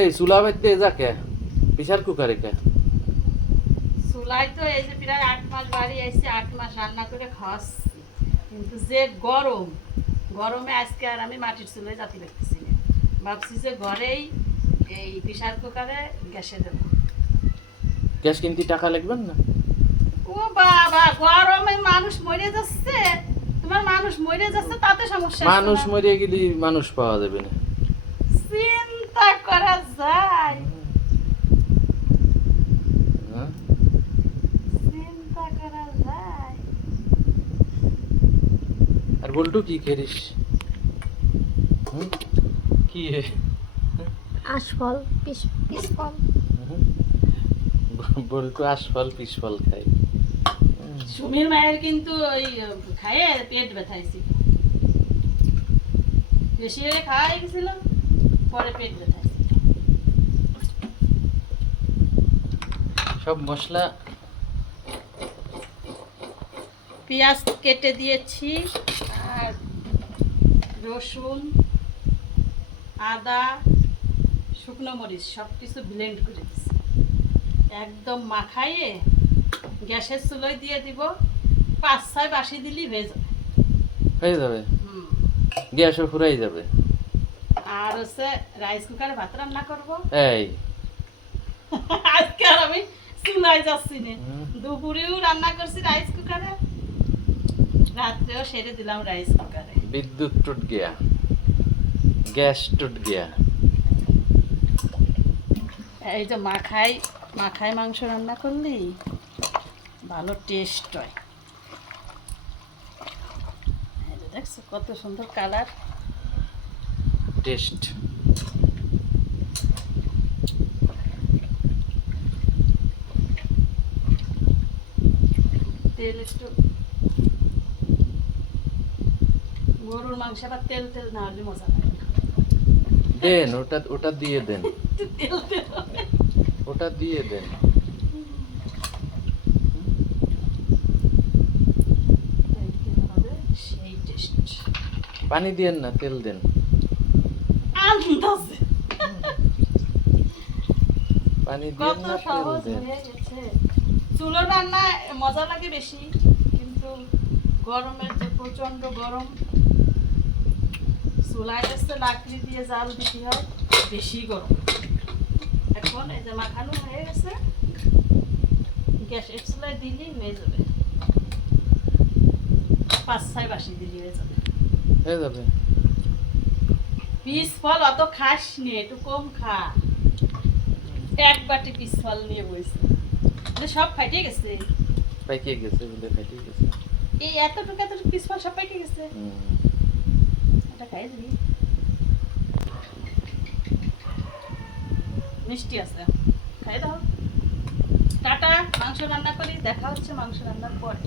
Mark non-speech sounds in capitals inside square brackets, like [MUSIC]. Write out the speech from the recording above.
এই চুলা বাইতে যাকে প্রেশার কুকারে কে চুলাই তো এই যে প্রায় আট মাস বাড়ি এসে আট মাস রান্না করে খাওয়াচ্ছি। কিন্তু যে গরম গরমে আজকে আর আমি মাটির চুলায় জাতি রাখতেছি না। ভাবছি যে ঘরেই এই প্রেশার কুকারে গ্যাসে দেবো। গ্যাস কিনতে টাকা লাগবে না? ও বাবা গরমে মানুষ মরে যাচ্ছে। তোমার মানুষ মরে যাচ্ছে তাতে সমস্যা মানুষ মরে গেলে মানুষ পাওয়া যাবে না। চিন্তা করা যায় হ্যাঁ? চিন্তা করা যায় আর বল্টু কি খেরিস কি? আশফল পিস পিসফল? বল্টু আশফল পিসফল খাই। সুমির মায়ের কিন্তু ওই খায়ে পেট ব্যথাইছিল বেশি হয়ে খাওয়া হয়ে গেছিল পরে পেট ব্যথাইছিল সব মশলা? পেঁয়াজ কেটে দিয়েছি আর রসুন আদা শুকনো মরিচ সব কিছু ব্লেন্ড করে দিচ্ছি একদম মাখাইয়ে গ্যাসের চুলোয় দিয়ে দিব পাঁচ ছয় বাসি দিলেই হয়ে যাবে। হয়ে যাবে? হুম। গ্যাসও ফুরাই যাবে। আর হচ্ছে রাইস কুকারে ভাত রান্না করব। এই। [LAUGHS] আজকে আর আমি চুলায় যাচ্ছি না। দুপুরেও রান্না করছি রাইস কুকারে রাত্রেও সেরে দিলাম রাইস কুকারে বিদ্যুৎ টুট গিয়া। গ্যাস টুট গিয়া। এই যে মাখাই মাখাই মাংস রান্না করলি? ভালো টেস্ট হয়। দেখছ কত সুন্দর কালার টেস্ট। তেল একটু। গরুর মাংস আবার তেল তেল না হলে মজা লাগে দেন ওটা ওটা দিয়ে দেন। [LAUGHS] তেল তেল ওটা দিয়ে দেন। পানি দিয়েন না তেল দেন। আন্দাজে পানি দিয়েন কত সহজ হয়ে গেছে চুলো রান্না মজা লাগে বেশি কিন্তু গরমের যে প্রচণ্ড গরম চুলায় আসতে লাকড়ি দিয়ে জাল দিতে হয় বেশি গরম এখন এই যে মাখানো হয়ে গেছে গ্যাসের চুলায় দিলেই হয়ে যাবে পাঁচ ছয় বাসি দিলি হয়ে যাবে হয়ে যাবে পিস ফল অত খাস নি একটু কম খা। এক বাটি পিস ফল নিয়ে মানে সব ফাটিয়ে গেছে। পাইকে গেছে বলে ফাটিয়ে গেছে। এই এতটুকু এতটুকু পিস ফল সব গেছে। এটা খাই দিবি। মিষ্টি আছে। খাই দাও। টাটা মাংস রান্না করি দেখা হচ্ছে মাংস রান্নার পরে।